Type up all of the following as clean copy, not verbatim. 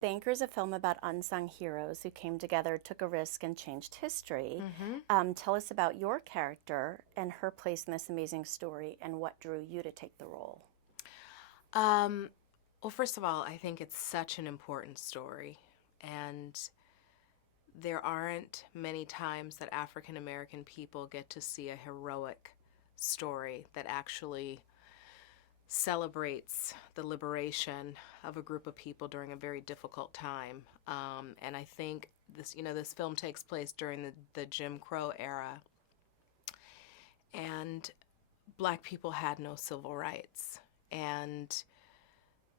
Banker is a film about unsung heroes who came together, took a risk, and changed history. hmm Tell us about your character and her place in this amazing story and what drew you to take the role. Um, well, first of all, I think it's such an important story. And there aren't many times that African American people get to see a heroic story that actually celebrates the liberation of a group of people during a very difficult time. And I think this film takes place during the Jim Crow era, and Black people had no civil rights. And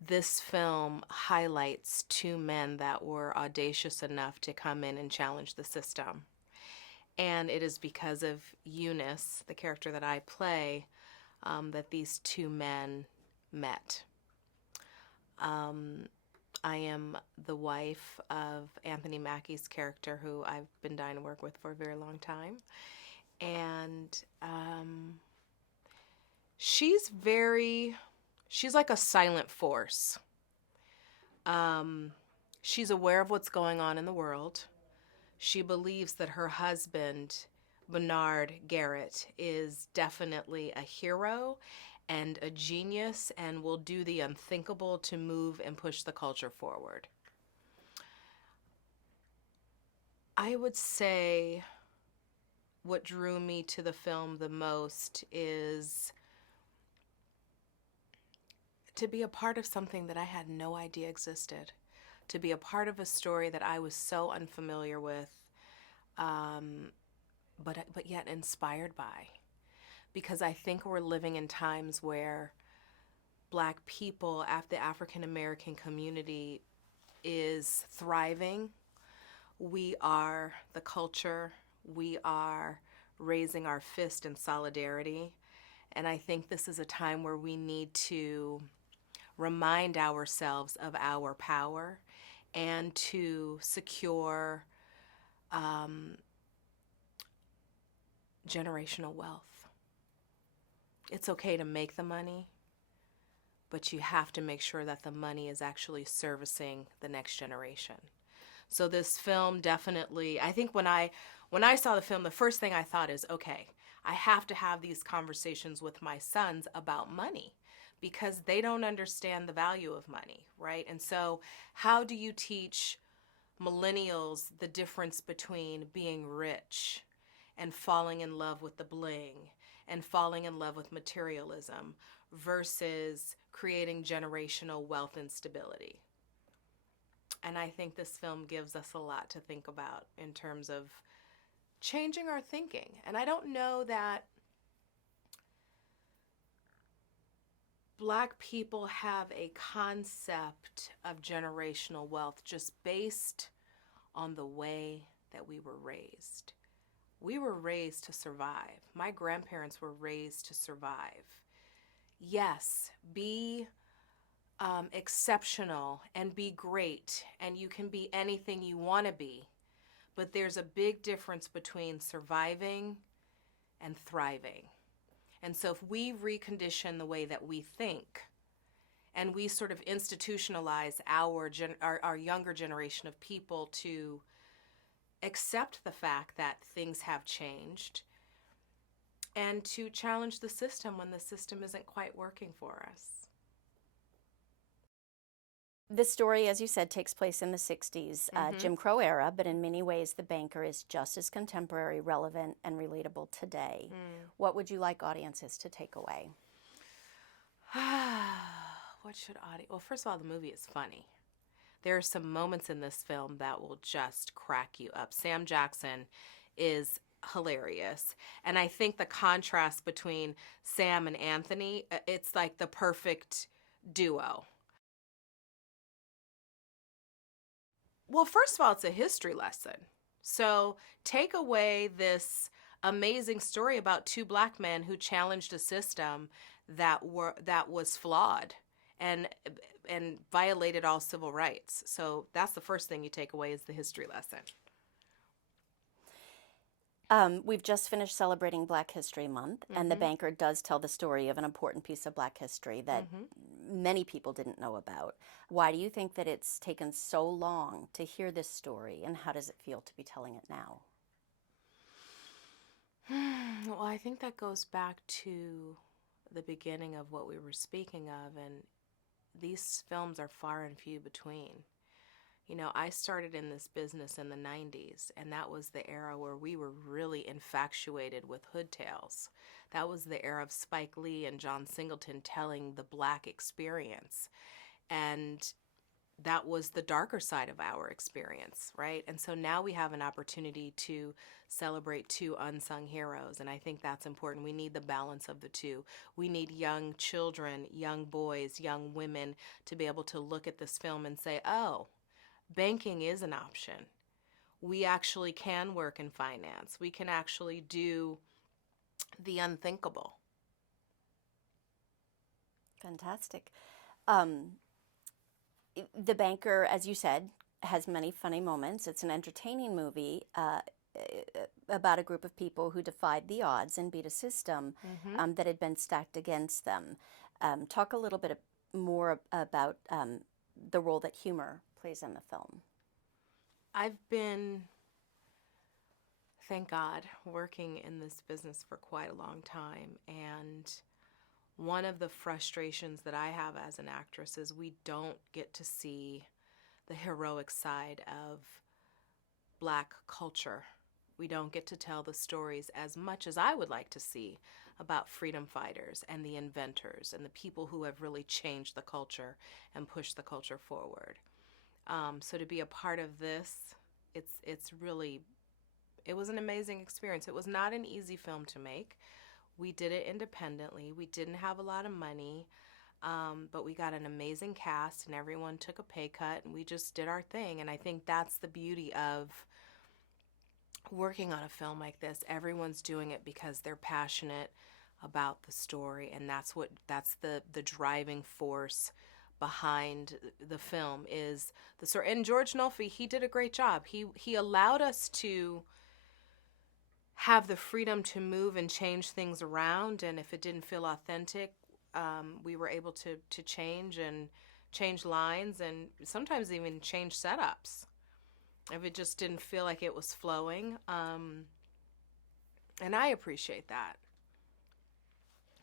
this film highlights two men that were audacious enough to come in and challenge the system. And it is because of Eunice, the character that I play, that these two men met. Um, I am the wife of Anthony Mackie's character, who I've been dying to work with for a very long time. And she's she's like a silent force. Um, she's aware of what's going on in the world. She believes that her husband, Bernard Garrett, is definitely a hero and a genius and will do the unthinkable to move and push the culture forward. I would say what drew me to the film the most is to be a part of something that I had no idea existed, to be a part of a story that I was so unfamiliar with, um, but yet inspired by. Because I think we're living in times where Black people, the African American community, is thriving. We are the culture. We are raising our fist in solidarity. And I think this is a time where we need to remind ourselves of our power and to secure um, generational wealth. It's okay to make the money, but you have to make sure that the money is actually servicing the next generation. So this film definitely, I think when I saw the film, the first thing I thought is, okay, I have to have these conversations with my sons about money because they don't understand the value of money, right? And so how do you teach millennials the difference between being rich and falling in love with the bling and falling in love with materialism versus creating generational wealth and stability? And I think this film gives us a lot to think about in terms of changing our thinking. And I don't know that Black people have a concept of generational wealth just based on the way that we were raised. We were raised to survive. My grandparents were raised to survive. Yes, be exceptional and be great, and you can be anything you want to be. But there's a big difference between surviving and thriving. And so if we recondition the way that we think and we sort of institutionalize our younger generation of people to accept the fact that things have changed and to challenge the system when the system isn't quite working for us. This story, as you said, takes place in the 60s, Mm-hmm. Jim Crow era, but in many ways, The Banker is just as contemporary, relevant, and relatable today. Mm. What would you like audiences to take away? What should audience? Well, first of all, the movie is funny. There are some moments in this film that will just crack you up. Sam Jackson is hilarious. And I think the contrast between Sam and Anthony, it's like the perfect duo. Well, first of all, it's a history lesson. So take away this amazing story about two Black men who challenged a system that was flawed and and violated all civil rights. So that's the first thing you take away is the history lesson. We've just finished celebrating Black History Month, and The Mhm. Banker does tell the story of an important piece of Black history that Mhm. many people didn't know about. Why do you think that it's taken so long to hear this story, and how does it feel to be telling it now? Well, I think that goes back to the beginning of what we were speaking of, and these films are far and few between. You know, I started in this business in the 90s, and that was the era where we were really infatuated with hood tales. That was the era of Spike Lee and John Singleton telling the Black experience. And that was the darker side of our experience, right? And so now we have an opportunity to celebrate two unsung heroes, and I think that's important. We need the balance of the two. We need young children, young boys, young women to be able to look at this film and say, oh, banking is an option. We actually can work in finance. We can actually do the unthinkable. Fantastic. The Banker, as you said, has many funny moments. It's an entertaining movie about a group of people who defied the odds and beat a system that had been stacked against them. Talk a little bit more about the role that humor plays in the film. I've been, thank God, working in this business for quite a long time, and one of the frustrations that I have as an actress is we don't get to see the heroic side of Black culture. We don't get to tell the stories as much as I would like to see about freedom fighters and the inventors and the people who have really changed the culture and pushed the culture forward. So to be a part of this, it's really, it was an amazing experience. It was not an easy film to make. We did it independently. We didn't have a lot of money, but we got an amazing cast, and everyone took a pay cut, and we just did our thing. And I think that's the beauty of working on a film like this. Everyone's doing it because they're passionate about the story, and that's the driving force behind the film is the story. And George Nolfi, he did a great job. He allowed us to have the freedom to move and change things around, and if it didn't feel authentic, we were able to change lines and sometimes even change setups if it just didn't feel like it was flowing. And I appreciate that,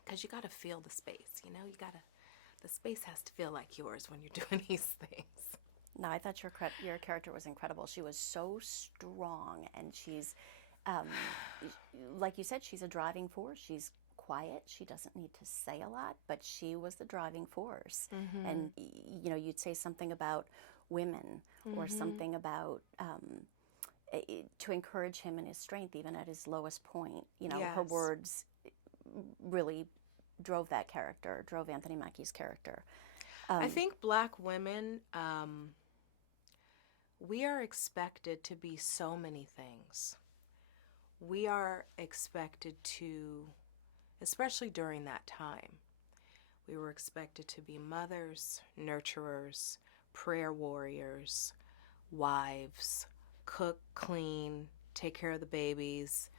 because you got to feel the space, you know, the space has to feel like yours when you're doing these things. No, I thought your character was incredible. She was so strong, and she's, like you said, she's a driving force. She's quiet. She doesn't need to say a lot, but she was the driving force. And, you know, you'd say something about women or something about to encourage him in his strength, even at his lowest point. You know, her words really drove that character, drove Anthony Mackie's character. I think Black women, we are expected to be so many things. We are expected to, especially during that time, we were expected to be mothers, nurturers, prayer warriors, wives, cook, clean, take care of the babies,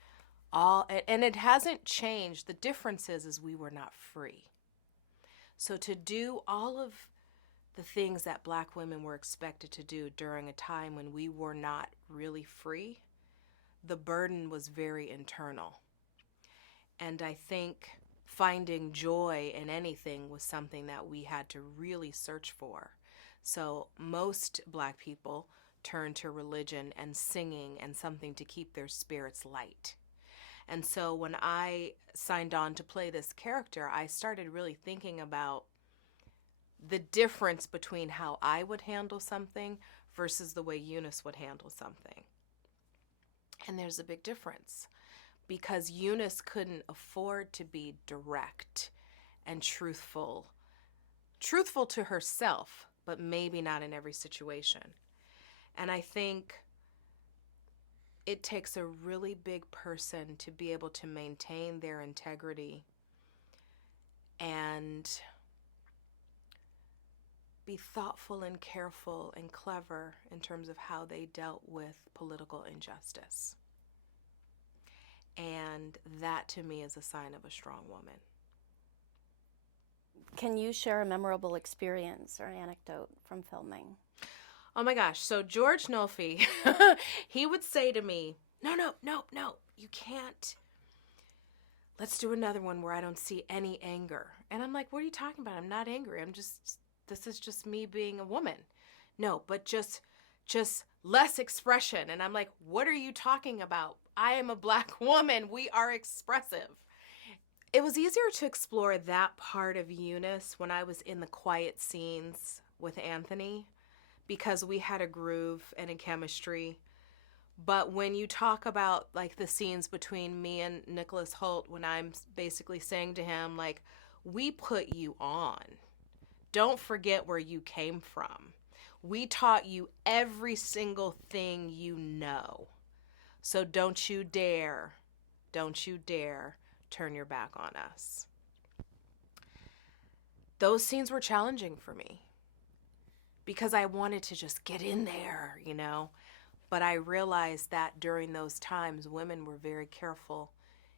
and it hasn't changed. The difference is we were not free. So to do all of the things that Black women were expected to do during a time when we were not really free, the burden was very internal. And I think finding joy in anything was something that we had to really search for. So most Black people turn to religion and singing and something to keep their spirits light. And so when I signed on to play this character, I started really thinking about the difference between how I would handle something versus the way Eunice would handle something. And there's a big difference, because Eunice couldn't afford to be direct and truthful to herself, but maybe not in every situation. And I think it takes a really big person to be able to maintain their integrity and be thoughtful and careful and clever in terms of how they dealt with political injustice. And that, to me, is a sign of a strong woman. Can you share a memorable experience or anecdote from filming? Oh my gosh. So George Nolfi, he would say to me, no, no, no, no, you can't. Let's do another one where I don't see any anger. And I'm like, what are you talking about? I'm not angry. This is just me being a woman. No, but just less expression. And I'm like, what are you talking about? I am a Black woman. We are expressive. It was easier to explore that part of Eunice when I was in the quiet scenes with Anthony because we had a groove and a chemistry. But when you talk about like the scenes between me and Nicholas Hoult, when I'm basically saying to him, like, we put you on. Don't forget where you came from. We taught you every single thing you know. So don't you dare turn your back on us. Those scenes were challenging for me because I wanted to just get in there, you know. But I realized that during those times, women were very careful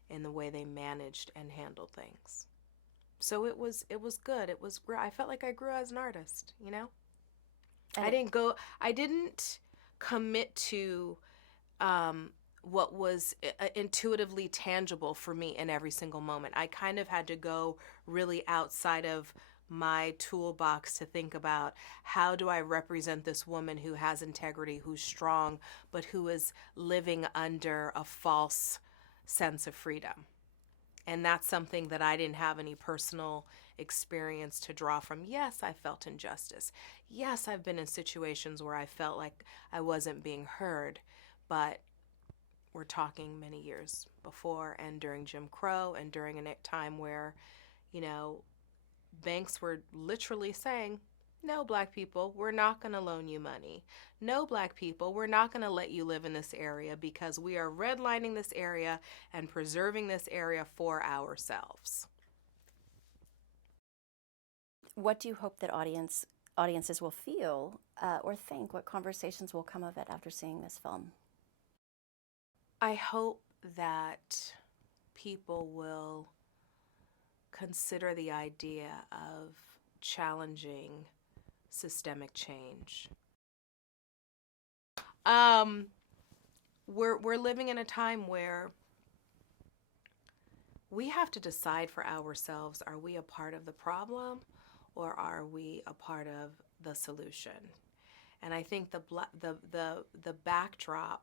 in the way they managed and handled things. So it was good. I felt like I grew as an artist, you know. I didn't commit to what was intuitively tangible for me in every single moment. I kind of had to go really outside of my toolbox to think about how do I represent this woman who has integrity, who's strong, but who is living under a false sense of freedom. And that's something that I didn't have any personal experience to draw from. Yes, I felt injustice. Yes, I've been in situations where I felt like I wasn't being heard, but we're talking many years before and during Jim Crow and during a time where, you know, banks were literally saying, no, Black people, we're not going to loan you money. No, Black people, we're not going to let you live in this area because we are redlining this area and preserving this area for ourselves. What do you hope that audiences will feel or think? What conversations will come of it after seeing this film? I hope that people will consider the idea of challenging systemic change. We're living in a time where we have to decide for ourselves, are we a part of the problem or are we a part of the solution? And I think the backdrop,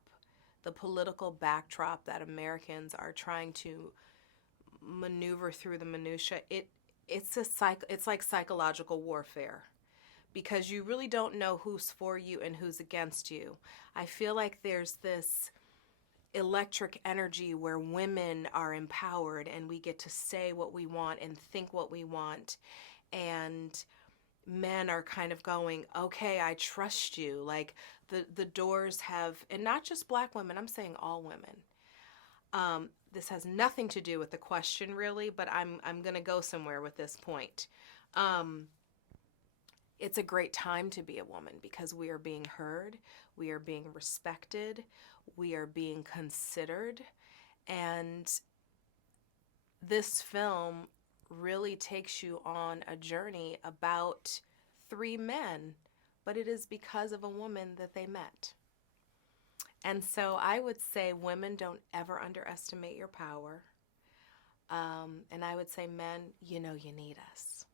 the political backdrop that Americans are trying to maneuver through the minutia, it's like psychological warfare because you really don't know who's for you and who's against you. I feel like there's this electric energy where women are empowered and we get to say what we want and think what we want, and men are kind of going, okay, I trust you. Like the doors have, and not just Black women, I'm saying all women. This has nothing to do with the question really, but I'm going to go somewhere with this point. It's a great time to be a woman because we are being heard, we are being respected, we are being considered, and this film really takes you on a journey about three men, but it is because of a woman that they met. And so I would say women, don't ever underestimate your power. And I would say men, you know you need us.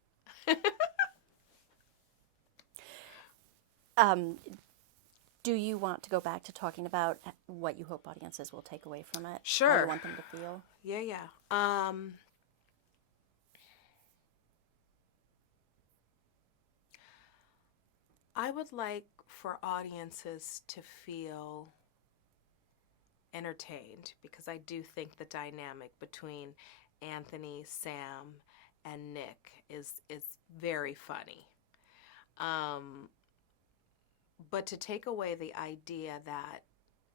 Do you want to go back to talking about what you hope audiences will take away from it? Sure. How you want them to feel? Yeah. I would like for audiences to feel entertained because I do think the dynamic between Anthony, Sam, and Nick is very funny. But to take away the idea that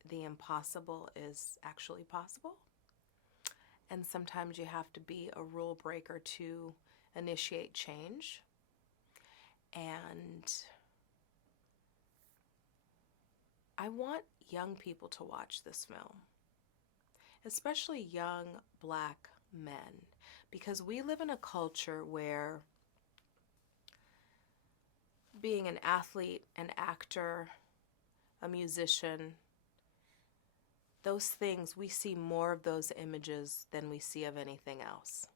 the impossible is actually possible, and sometimes you have to be a rule breaker to initiate change. And I want young people to watch this film, especially young Black men, because we live in a culture where being an athlete, an actor, a musician, those things, we see more of those images than we see of anything else.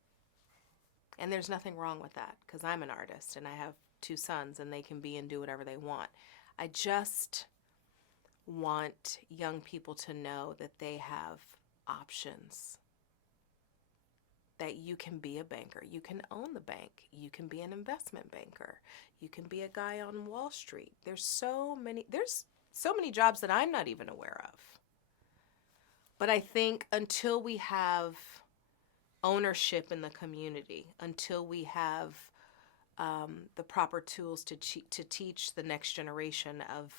And there's nothing wrong with that, because I'm an artist and I have 2 sons and they can be and do whatever they want. I just want young people to know that they have options. That you can be a banker, you can own the bank, you can be an investment banker, you can be a guy on Wall Street. There's so many jobs that I'm not even aware of. But I think until we have ownership in the community, until we have the proper tools to teach the next generation of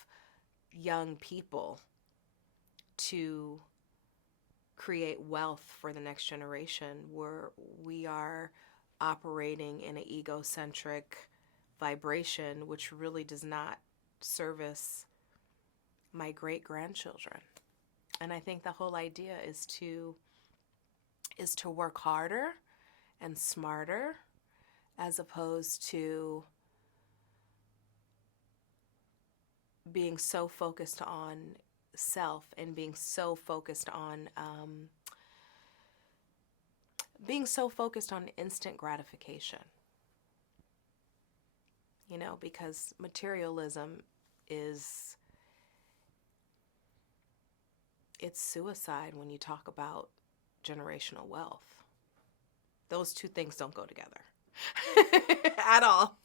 young people to create wealth for the next generation, we are operating in an egocentric vibration, which really does not service my great-grandchildren. And I think the whole idea is to work harder and smarter, as opposed to being so focused on self and being so focused on instant gratification. You know, because materialism it's suicide when you talk about generational wealth. Those 2 things don't go together at all.